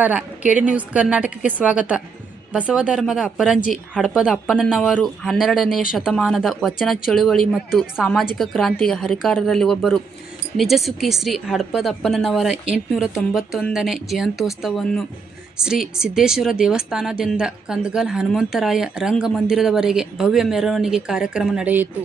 ನಮಸ್ಕಾರ. ಕೆಡಿ ನ್ಯೂಸ್ ಕರ್ನಾಟಕಕ್ಕೆ ಸ್ವಾಗತ. ಬಸವ ಧರ್ಮದ ಅಪರಂಜಿ ಹಡಪದ ಅಪ್ಪಣ್ಣನವರು 12ನೇ ಶತಮಾನದ ವಚನ ಚಳುವಳಿ ಮತ್ತು ಸಾಮಾಜಿಕ ಕ್ರಾಂತಿಯ ಹರಿಕಾರರಲ್ಲಿ ಒಬ್ಬರು. ನಿಜಸುಖಿ ಶ್ರೀ ಹಡಪದ ಅಪ್ಪಣ್ಣನವರ 891ನೇ ಜಯಂತ್ಯೋತ್ಸವವನ್ನು ಶ್ರೀ ಸಿದ್ದೇಶ್ವರ ದೇವಸ್ಥಾನದಿಂದ ಕಂದಗಲ್ ಹನುಮಂತರಾಯ ರಂಗಮಂದಿರದವರೆಗೆ ಭವ್ಯ ಮೆರವಣಿಗೆ ಕಾರ್ಯಕ್ರಮ ನಡೆಯಿತು.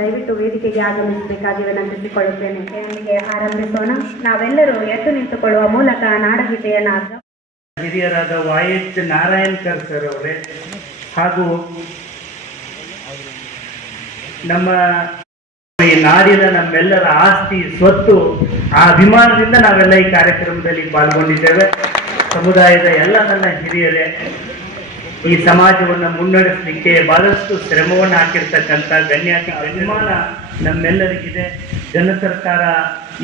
ದಯವಿಟ್ಟು ವೇದಿಕೆಗೆ ಆಗಮಿಸಬೇಕಾಗಿ ವಿನಂತಿಸಿಕೊಳ್ಳುತ್ತೇನೆ. ವೇದಿಕೆ ಆರಂಭಿಸೋಣ. ನಾವೆಲ್ಲರೂ ಎದ್ದು ನಿಂತುಕೊಳ್ಳುವ ಮೂಲಕ ನಾಡಗೀತೆಯನ್ನು ಹಿರಿಯರಾದ YH ನಾರಾಯಣಕರ್ ಸರ್ ಅವರೇ ಹಾಗೂ ನಮ್ಮ ಈ ನಾಡಿನ ನಮ್ಮೆಲ್ಲರ ಆಸ್ತಿ ಸ್ವತ್ತು ಆ ಅಭಿಮಾನದಿಂದ ನಾವೆಲ್ಲ ಈ ಕಾರ್ಯಕ್ರಮದಲ್ಲಿ ಪಾಲ್ಗೊಂಡಿದ್ದೇವೆ. ಸಮುದಾಯದ ಎಲ್ಲ ನನ್ನ ಹಿರಿಯರೇ, ಈ ಸಮಾಜವನ್ನು ಮುನ್ನಡೆಸಲಿಕ್ಕೆ ಬಹಳಷ್ಟು ಶ್ರಮವನ್ನು ಹಾಕಿರ್ತಕ್ಕಂಥ ಗಣ್ಯಾತಿ ಅಭಿಮಾನ ನಮ್ಮೆಲ್ಲರಿಗಿದೆ. ಜನ ಸರ್ಕಾರ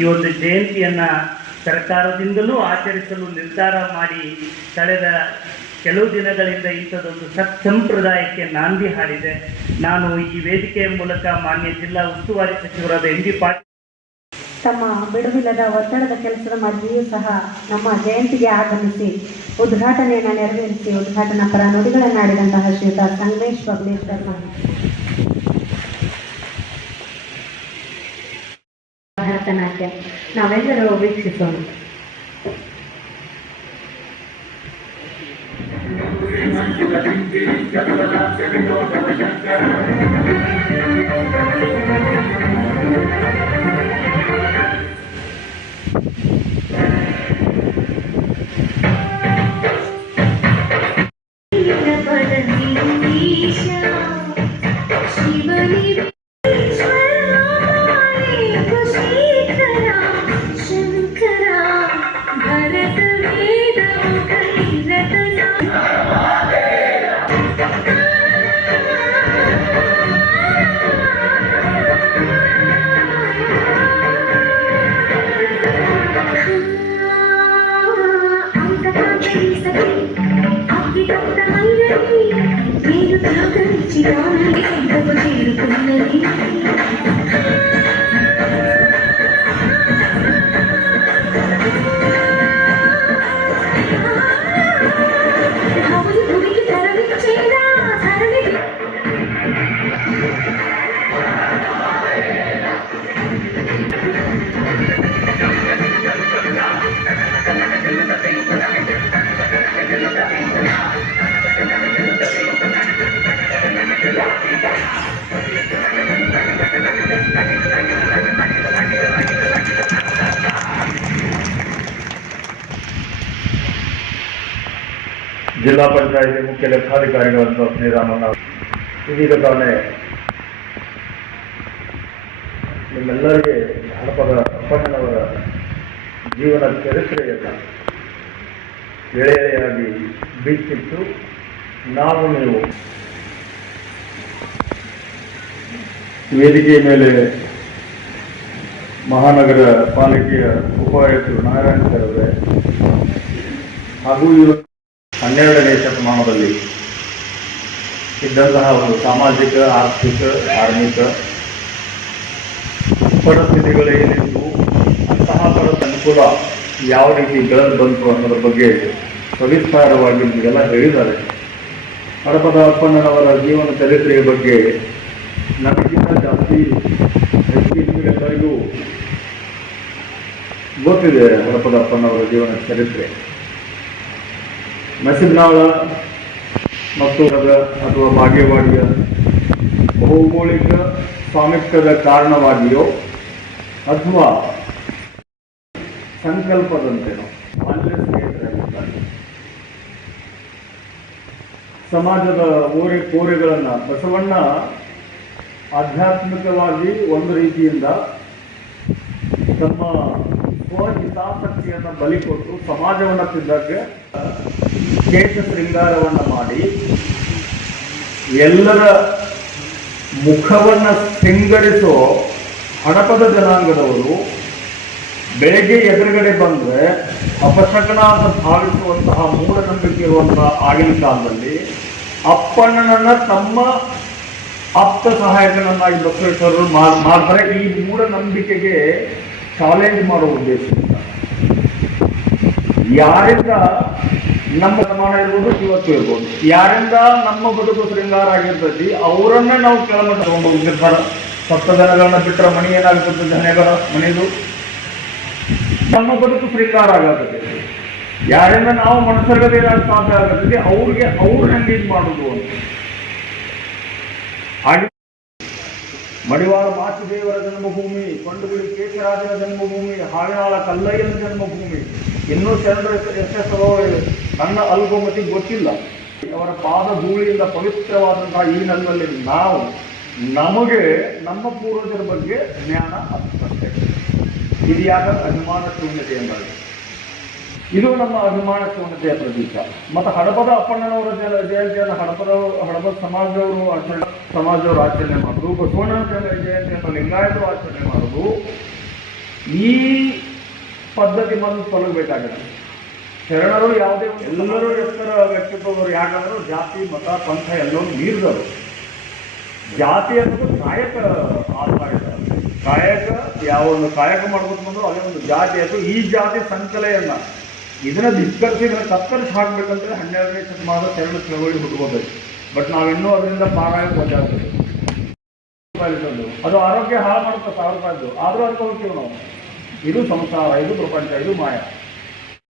ಈ ಒಂದು ಜಯಂತಿಯನ್ನು ಸರ್ಕಾರದಿಂದಲೂ ಆಚರಿಸಲು ನಿರ್ಧಾರ ಮಾಡಿ ಕಳೆದ ಕೆಲವು ದಿನಗಳಿಂದ ಇಂಥದ್ದೊಂದು ಸಂಪ್ರದಾಯಕ್ಕೆ ನಾಂದಿ ಹಾಡಿದೆ. ನಾನು ಈ ವೇದಿಕೆಯ ಮೂಲಕ ಮಾನ್ಯ ಜಿಲ್ಲಾ ಉಸ್ತುವಾರಿ ಸಚಿವರಾದ MB ಪಾಟೀಲ್ ತಮ್ಮ ಬಿಡುವಿಲ್ಲದ ಒತ್ತಡದ ಕೆಲಸದ ಮಧ್ಯೆಯೂ ಸಹ ನಮ್ಮ ಜಯಂತಿಗೆ ಆಗಮಿಸಿ ಉದ್ಘಾಟನೆಯನ್ನು ನೆರವೇರಿಸಿ ಉದ್ಘಾಟನಾ ಪರ ನುಡಿಗಳನ್ನಾಡಿದಂತಹ ಶ್ರೀಯುತ ಸಂಗಮೇಶ್ ಬಬ್ಲೇಶ್ವರ್ ಭರತನಾಟ್ಯ ನಾವೆಲ್ಲರೂ ವೀಕ್ಷಿಸೋಣ. ಜಿಲ್ಲಾ ಪಂಚಾಯಿತಿ ಮುಖ್ಯ ಲೆಕ್ಕಾಧಿಕಾರಿಗಳಾದ ಶ್ರೀರಾಮಣ್ಣ ಇದೀಗ ತಾನೇ ನಿಮ್ಮೆಲ್ಲರಿಗೆ ಹಡಪದ ಅಪ್ಪಣ್ಣನವರ ಜೀವನ ಚರಿತ್ರೆಯನ್ನು ಎಳೆಯಾಗಿ ಬಿಚ್ಚಿಟ್ಟು ನಾವು ನೀವು ವೇದಿಕೆಯ ಮೇಲೆ ಮಹಾನಗರ ಪಾಲಿಕೆಯ ಉಪಾಯುಕ್ತರು ನಾರಾಯಣ ಸರ್ ಹಾಗೂ ಇವತ್ತು 12ನೇ ಶತಮಾನದಲ್ಲಿ ಇದ್ದಂತಹ ಒಂದು ಸಾಮಾಜಿಕ ಆರ್ಥಿಕ ಧಾರ್ಮಿಕ ಪರಿಸ್ಥಿತಿಗಳೇನಿದ್ದು ಅಂತಹ ಅನುಕೂಲ ಯಾವ ರೀತಿ ಬೆಳೆದು ಬಂತು ಅನ್ನೋದ್ರ ಬಗ್ಗೆ ಸವಿಸ್ತಾರವಾಗಿ ನಿಮಗೆಲ್ಲ ಹೇಳಿದ್ದಾರೆ. ಹಡಪದ ಅಪ್ಪಣ್ಣನವರ ಜೀವನ ಚರಿತ್ರೆಯ ಬಗ್ಗೆ ನಮಗಿಂತ ಜಾಸ್ತಿ ನಿಮಗೆಲ್ಲರಿಗೂ ಗೊತ್ತಿದೆ. ಹಡಪದ ಅಪ್ಪಣ್ಣವರ ಜೀವನ ಚರಿತ್ರೆ ನಸೀಬ್ನಾಳ ಮತ್ತು ಅಥವಾ ಬಾಗೇವಾಡಿಯ ಭೌಗೋಳಿಕ ಸ್ವಾಮಿತ್ವದ ಕಾರಣವಾಗಿಯೋ ಅಥವಾ ಸಂಕಲ್ಪದಂತೆನೋ ಬಾಲ್ಯ ಸ್ನೇಹಿತರಾಗಿದ್ದಾರೆ. ಸಮಾಜದ ಓರೆ ಕೋರೆಗಳನ್ನು ಬಸವಣ್ಣ ಆಧ್ಯಾತ್ಮಿಕವಾಗಿ ಒಂದು ರೀತಿಯಿಂದ ತಮ್ಮ ಸ್ವಹಿತಾಸಕ್ತಿಯನ್ನು ಬಲಿಕೊಟ್ಟು ಸಮಾಜವನ್ನು ತಿದ್ದಕ್ಕೆ ಕೇಶ ಶೃಂಗಾರವನ್ನು ಮಾಡಿ ಎಲ್ಲರ ಮುಖವನ್ನು ಸಿಂಗರಿಸೋ ಹಡಪದ ಜನಾಂಗದವರು ಬೆಳಗ್ಗೆ ಎದುರುಗಡೆ ಬಂದರೆ ಅಪಶಕನ ಅಂತ ಭಾವಿಸುವಂತಹ ಮೂಢನಂಬಿಕೆ ಇರುವಂತಹ ಆಗಿನ ಕಾಲದಲ್ಲಿ ಅಪ್ಪಣ್ಣನನ್ನ ತಮ್ಮ ಆಪ್ತ ಸಹಾಯಕನನ್ನಾಗಿ ಬಸವೇಶ್ವರರು ಮಾಡ್ತಾರೆ. ಈ ಮೂಢನಂಬಿಕೆಗೆ ಚಾಲೆಂಜ್ ಮಾಡುವ ಉದ್ದೇಶದಿಂದ ಯಾರಿಂದ ನಮ್ಮ ಪ್ರಮಾಣ ಇರ್ಬೋದು, ಇವತ್ತು ಇರ್ಬೋದು, ಯಾರಿಂದ ನಮ್ಮ ಬದುಕು ಶೃಂಗಾರ ಆಗಿರ್ತೈತಿ ಅವರನ್ನೇ ನಾವು ಕೆಳಮಟ್ಟ ತಗೊಂಡು ಹೋಗಿರ್ತಾರೆ. ಸಪ್ತ ಜನಗಳನ್ನ ಬಿಟ್ಟರೆ ಮಣಿ ಏನಾಗ್ತದೆ, ಜನಗಳ ಮನೆಯದು ನಮ್ಮ ಬದುಕು ಶೃಂಗಾರ ಆಗತೈತಿ. ಯಾರಿಂದ ನಾವು ಮನಸ್ಸರ್ಗದೆ ಸಾಧ್ಯ ಆಗತೈತಿ ಅವ್ರಿಗೆ ಅವ್ರು ಹೆಂಗೆ ಮಾಡುದು ಅಂತ. ಹಾಗೆ ಮಡಿವಾಳ ಮಾಚಿದೇವರ ಜನ್ಮಭೂಮಿ, ಕೊಂಡಗುಳಿ ಕೇಶರಾಜನ ಜನ್ಮಭೂಮಿ, ಹಾವೇನಾಳ ಕಲ್ಲಯ್ಯನ ಜನ್ಮಭೂಮಿ, ಇನ್ನೂ ಶರಣರ ಹೆಸರು ನನ್ನ ಅಲ್ಗೋಮತಿ ಗೊತ್ತಿಲ್ಲ. ಅವರ ಪಾದ ಧೂಳಿಯಿಂದ ಪವಿತ್ರವಾದಂತಹ ಈ ನೆಲದಲ್ಲಿ ನಾವು ನಮಗೆ ನಮ್ಮ ಪೂರ್ವಜರ ಬಗ್ಗೆ ಜ್ಞಾನ ಅಷ್ಟೇ. ಇದು ಯಾಕ ಅಭಿಮಾನ ಶೂನ್ಯತೆ ಎಂಬುದು, ಇದು ನಮ್ಮ ಅಭಿಮಾನ ಶೂನ್ಯತೆಯ ಪ್ರತೀಕ. ಮತ್ತು ಹಡಪದ ಅಪ್ಪಣ್ಣನವರ ಜಯಂತಿಯನ್ನು ಹಡಪದ ಸಮಾಜದವರು ಆಚರಣೆ ಮಾಡೋದು, ಬಸವಣ್ಣ ಜಯಂತಿಯನ್ನು ಲಿಂಗಾಯತರು ಆಚರಣೆ ಮಾಡೋದು, ಈ ಪದ್ಧತಿ ಮೊದಲು ತೊಲಗಬೇಕಾಗಿದೆ. ಶರಣರು ಯಾವುದೇ ಎಲ್ಲರೂ ಎತ್ತರ ವ್ಯಕ್ತಿತ್ವದವರು, ಯಾಕಂದ್ರೆ ಜಾತಿ ಮತ ಪಂಥ ಎಲ್ಲರೂ ಮೀರಿದವರು. ಜಾತಿ ಅನ್ನೋದು ಕಾಯಕ ಆಧಾರಿತ. ಕಾಯಕ ಯಾವೊಂದು ಕಾಯಕ ಮಾಡ್ಬೇಕು ಬಂದ್ರು ಅದೇ ಒಂದು ಜಾತಿ ಆಯಿತು. ಈ ಜಾತಿ ಸಂಕಲೆಯನ್ನ ಇದನ್ನ ಧಿಕ್ಕರಿಸಿ ಇದನ್ನು ಕತ್ತರಿಸಿ ಹಾಕ್ಬೇಕಂದ್ರೆ 12ನೇ ಶತಮಾನದ ಶರಣ ಚಳವಳಿ ಹುಟ್ಟುಕೋಬೇಕು. ಬಟ್ ನಾವಿನ್ನೂ ಅದರಿಂದ ಪಾರಾಯಕ್ಕೆ ಒದ್ದಾಡ್ತೀವಿ. ಅದು ಆರೋಗ್ಯ ಹಾಳು ಮಾಡುತ್ತೆ, 1000 ರೂಪಾಯಿದ್ದು. ಆದರೂ ಅಂತ ಹೋಗ್ತೀವಿ ನಾವು. ಇದು ಸಂಸಾರ, ಇದು ಪ್ರಪಂಚ, ಇದು ಮಾಯ.